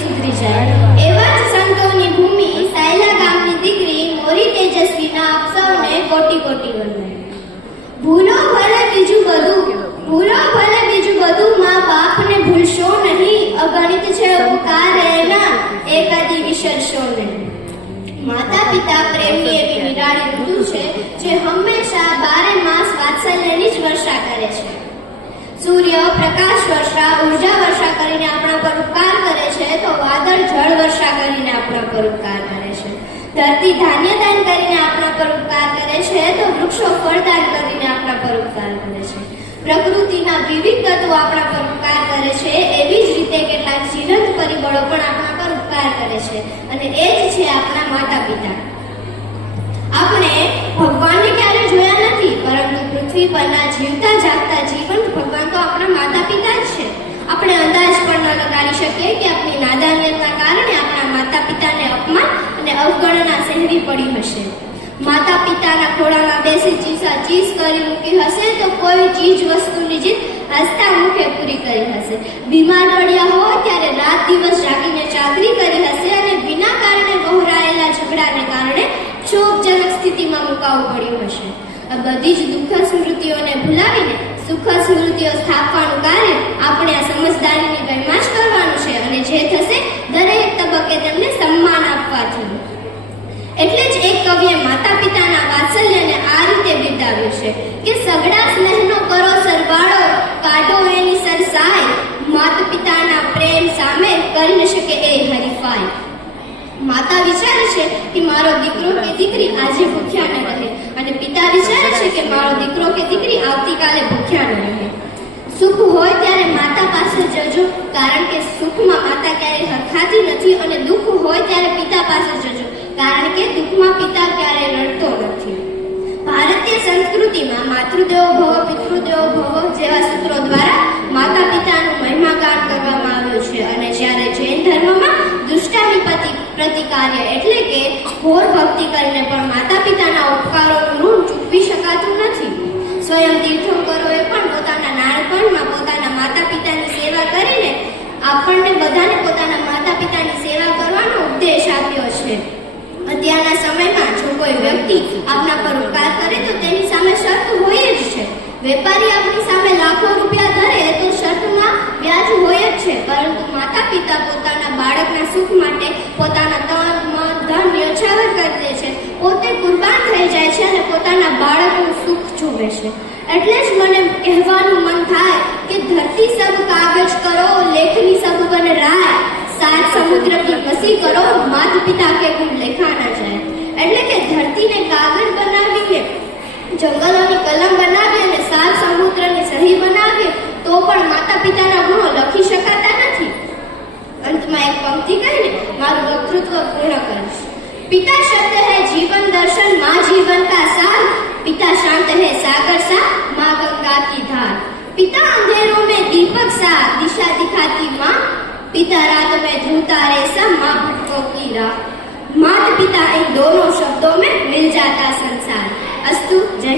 સુધરી જાય। એવા જ સંતોની ભૂમિ સાયલા ગામની દીકરી મોરી તેજસ્વીના આપ સૌને કોટી કોટી વંદન। ભૂલો ભલે બીજું બધું મા બાપને ભૂલશો નહીં, અગણિત છે ઉપકાર એના એ કદી વિસરશો નહીં। માતા પિતા પ્રેમની એવી નિરાળી ઋતુ છે જે હંમેશા 12 માસ વાત્સલ્યની જ વર્ષા કરે છે। સૂર્ય પ્રકાશ વર્ષા ઉર્જા વર્ષા કરીને આપણા પર ઉપકાર કરે છે તો વાદળ જળ વર્ષા કરીને આપણા પર ઉપકાર કરે છે। ધરતી ધાન્ય દાન કરીને આપણા પર ઉપકાર કરે છે તો વૃક્ષો ફળદાન કરીને આપણા પર ઉપકાર કરે છે। પ્રકૃતિના વિવિધ તત્વો આપણા પર ઉપકાર કરે છે, એવી જ રીતે કેટલાક જીવંત પરિબળો પણ આપણા પર ઉપકાર કરે છે અને એ જ છે આપણા માતા પિતા। આપણે ભગવાનને ક્યારે જોયા નથી, પરંતુ પૃથ્વી પરના જીવતા જાગતા જીવંત ભગવાન તો આપણા માતા પિતા જ છે। આપણે અંદાજ પણ ન લગાડી શકીએ કે આપણી નાદાનિયતના કારણે આપણા માતા પિતાને અપમાન અને અવગણના સહેવી પડી હશે। માતા પિતાના ખોળામાં બેસી ચીસ કરી મૂકી હશે તો કોઈ ચીજ વસ્તુની જીત હસતા મુખે પૂરી કરી હશે। બીમાર પડ્યા હોય ત્યારે રાત દિવસ જાગીને ચાકરી કરી હશે અને વિના કારણે વહોરાયેલા ઝઘડાને કારણે શોકજનક સ્થિતિમાં મુકાવવું પડ્યું હશે। આ બધી જ દુઃખદ સ્મૃતિઓને ભૂલાવીને સુખદ સ્મૃતિઓ સ્થાપવાનું કાર્ય આપણે આ સમજદારીની વહેમાં જ કરવાનું છે અને જે થશે દરેક તબક્કે તેમને સન્માન આપવાથી। એટલે જ એક કવિએ માતા પિતાના વાત્સલ્યને આ રીતે બિરદાવ્યું છે કે સગડા સ્નેહનો કરો સરવાળો, કાઢો એની સરસાઈ, માતા પિતાના પ્રેમ સામે કરી ન શકે એ હરીફાઈ। માતા વિચારે છે કે મારો દીકરો કે દીકરી આજે ભૂખ્યા ન રહે અને પિતા વિચારે છે કે મારો દીકરો કે દીકરી આવતીકાલે ભૂખ્યા ન રહે। સુખ હોય ત્યારે માતા પાસે જજો, કારણ કે સુખમાં માતા ક્યારેય હરખાતી નથી અને દુઃખ હોય ત્યારે પિતા પાસે જજો, કારણ કે દુઃખમાં પિતા ક્યારેય રડતો નથી। ભારતીય સંસ્કૃતિમાં માતૃદેવો ભવ પિતૃદેવો ભવ જેવા સૂત્રો દ્વારા માતા પિતાનું મહિમાગાન કરવામાં આવ્યું છે અને જ્યારે જૈન ધર્મમાં દુષ્ટાવિપતિ પ્રતિકાર્ય એટલે કે ઘોર ભક્તિ કરીને પણ માતા પિતાના ઉપકારોનું ઋણ ચૂકવી શકાતું નથી। સ્વયં તીર્થંકરોએ પણ પોતાના નાનપણમાં પોતાના માતા પિતાની સેવા કરીને આપણને બધાને પોતાના માતા પિતાની સેવા કરવાનો ઉપદેશ આપ્યો છે। અત્યારના સમયમાં જો કોઈ વ્યક્તિ આપના પર ઉપકાર કરે તો તેની સામે શરત હોય જ છે। વેપારી આપણી સામે લાખો રૂપિયા ધરે તો શરતમાં વ્યાજ હોય જ છે, પરંતુ માતા પિતા પોતાના બાળકના સુખ માટે પોતાના તન મન ધન ન્યોછાવર કરી દે છે, પોતે કુરબાન થઈ જાય છે અને પોતાના બાળકનું સુખ જુએ છે। એટલે જ મને કહેવાનું મન થાય કે ધરતી સબ કાગજ કરો, લેખની સબ બન રાય, सात समुद्र की मसी करो, माता पिता के गुण लेखा न जाए। એટલે કે ધરતીને કાગળ બનાવીએ, જંગલોની કલમ બનાવીએ અને સાત સમુદ્રની સહી બનાવીએ તો પણ માતા પિતાના ગુણો લખી શકાતા નથી। અંતમાં એક પંક્તિ કહીને મારું વક્તૃત્વ પૂર્ણ કરીશ। पिता शब्द है जीवन दर्शन, माँ जीवन का सार, पिता शांत है सागर सा, माँ गंगा की धार। पिता अंधेरों में दीपक सा, दिशा दिखाती माँ, पिता रात में ध्रुव तारे सा, माँ भटकों की राह। माता पिता इन दोनों शब्दों में मिल जाता संसार। अस्तु। जय